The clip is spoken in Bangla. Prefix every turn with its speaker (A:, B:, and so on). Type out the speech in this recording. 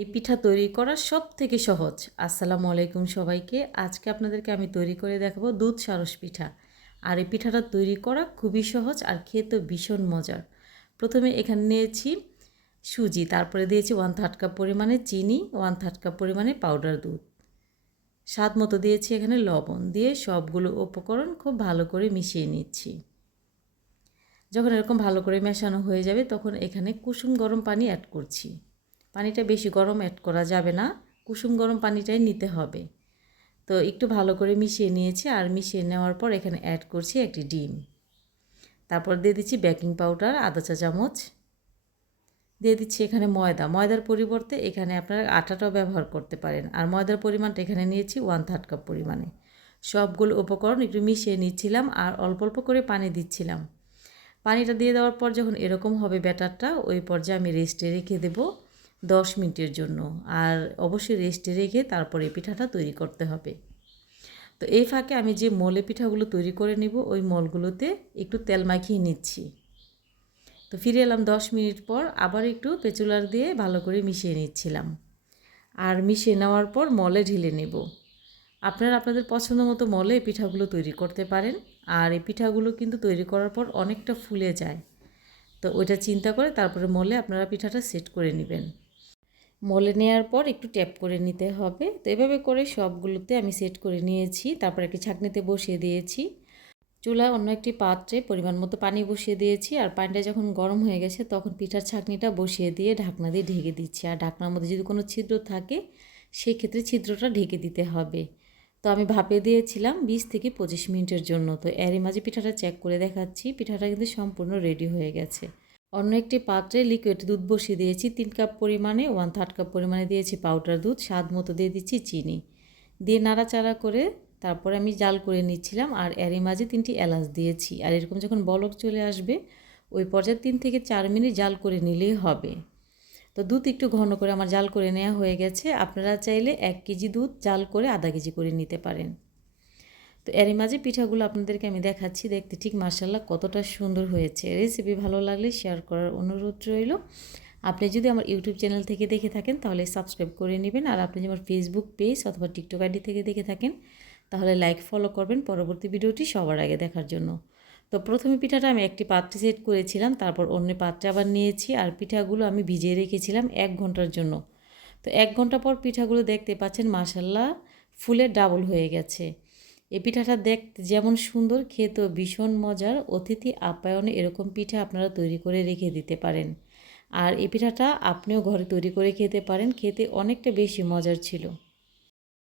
A: এই পিঠা তৈরি করা সব থেকে সহজ। আসসালামু আলাইকুম সবাইকে। আজকে আপনাদেরকে আমি তৈরি করে দেখাবো দুধ সারস পিঠা। আর এই পিঠাটা তৈরি করা খুবই সহজ আর খেতে ভীষণ মজার। প্রথমে এখানে নিয়েছি সুজি, তারপরে দিয়েছি ওয়ান থার্ড কাপ পরিমাণে চিনি, ওয়ান থার্ড কাপ পরিমাণে পাউডার দুধ। স্বাদ মতো দিয়েছি এখানে লবণ দিয়ে সবগুলো উপকরণ খুব ভালো করে মিশিয়ে নিচ্ছি। যখন এরকম ভালো করে মেশানো হয়ে যাবে, তখন এখানে কুসুম গরম পানি অ্যাড করছি। পানিটা বেশি গরম অ্যাড করা যাবে না। কুসুম গরম পানিটাই নিতে হবে। তো একটু ভালো করে মিশিয়ে নিয়েছি আর মিশিয়ে নেওয়ার পর এখানে অ্যাড করছি একটি ডিম। তারপর দিয়ে দিচ্ছি বেকিং পাউডার আধা চা চামচ। দিয়ে দিচ্ছি এখানে ময়দা। ময়দার পরিবর্তে এখানে আপনারা আটাটাও ব্যবহার করতে পারেন। আর ময়দার পরিমাণটা এখানে নিয়েছি ওয়ান থার্ড কাপ পরিমাণে। সবগুলো উপকরণ একটু মিশিয়ে নিচ্ছিলাম আর অল্প অল্প করে পানি দিচ্ছিলাম। পানিটা দিয়ে দেওয়ার পর যখন এরকম হবে ব্যাটারটা, ওই পর্যায়ে আমি রেস্টে রেখে দেবো। দশ মিনিটের জন্য। আর অবশ্যই রেস্টে রেখে তারপরে পিঠাটা তৈরি করতে হবে। তো এই ফাঁকে আমি যে মলে পিঠাগুলো তৈরি করে নেব, ওই মলগুলোতে একটু তেল মাখিয়ে নিচ্ছি। তো ফিরে এলাম দশ মিনিট পর, আবার একটু পেচুলার দিয়ে ভালো করে মিশিয়ে নিচ্ছিলাম। আর মিশিয়ে নেওয়ার পর মলে ঢেলে নেব। আপনারা আপনাদের পছন্দ মতো মলে পিঠাগুলো তৈরি করতে পারেন। আর এই পিঠাগুলো কিন্তু তৈরি করার পর অনেকটা ফুলে যায়। তো ওইটা চিন্তা করে তারপরে মলে আপনারা পিঠাটা সেট করে নেবেন। মলে নেওয়ার পর একটু ট্যাপ করে নিতে হবে। তো এভাবে করে সবগুলোতে আমি সেট করে নিয়েছি। তারপর একটি ছাঁকনিতে বসিয়ে দিয়েছি। চুলায় অন্য একটি পাত্রে পরিমাণ মতো পানি বসিয়ে দিয়েছি। আর পানিটা যখন গরম হয়ে গেছে, তখন পিঠার ছাঁকনিটা বসিয়ে দিয়ে ঢাকনা দিয়ে ঢেকে দিচ্ছি। আর ঢাকনার মধ্যে যদি কোনো ছিদ্র থাকে, সেক্ষেত্রে ছিদ্রটা ঢেকে দিতে হবে। তো আমি ভাপে দিয়েছিলাম বিশ থেকে পঁচিশ মিনিটের জন্য। তো এরই মাঝে পিঠাটা চেক করে দেখাচ্ছি। পিঠাটা কিন্তু সম্পূর্ণ রেডি হয়ে গেছে। অন্য একটি পাত্রে লিকুইড দুধ বসিয়ে দিয়েছি, তিন কাপ পরিমাণে ওয়ান থার্ড কাপ পরিমাণে দিয়েছি পাউডার দুধ, স্বাদ মতো দিয়ে দিচ্ছি চিনি। দিয়ে নাড়াচাড়া করে তারপরে আমি জাল করে নিচ্ছিলাম আর এরই মাঝে তিনটি এলাচ দিয়েছি। আর এরকম যখন বলক চলে আসবে, ওই পর্যায়ে তিন থেকে চার মিনিট জাল করে নিলেই হবে। তো দুধ একটু ঘন করে আমার জাল করে নেওয়া হয়ে গেছে। আপনারা চাইলে এক কেজি দুধ জাল করে আধা কেজি করে নিতে পারেন। তো এরই মাঝে পিঠাগুলো আপনাদেরকে আমি দেখাচ্ছি, দেখতে ঠিক মার্শাল্লাহ কতটা সুন্দর হয়েছে। রেসিপি ভালো লাগলে শেয়ার করার অনুরোধ রইল। আপনি যদি আমার ইউটিউব চ্যানেল থেকে দেখে থাকেন, তাহলে সাবস্ক্রাইব করে নেবেন। আর আপনি যদি আমার ফেসবুক পেজ অথবা টিকটক আইডি থেকে দেখে থাকেন, তাহলে লাইক ফলো করবেন পরবর্তী ভিডিওটি সবার আগে দেখার জন্য। তো প্রথমে পিঠাটা আমি একটি পাত্রে সেট করেছিলাম, তারপর অন্য পাত্রে আবার নিয়েছি আর পিঠাগুলো আমি ভিজিয়ে রেখেছিলাম এক ঘণ্টার জন্য। তো এক ঘণ্টা পর পিঠাগুলো দেখতে পাচ্ছেন মাসাল্লাহ ফুলের ডাবল হয়ে গেছে। এই পিঠাটা দেখতে যেমন সুন্দর, খেতেও ভীষণ মজার। অতিথি আপ্যায়নে এরকম পিঠে আপনারা তৈরি করে রেখে দিতে পারেন। আর এ পিঠাটা আপনিও ঘরে তৈরি করে খেতে পারেন, খেতে অনেকটা বেশি মজার ছিল।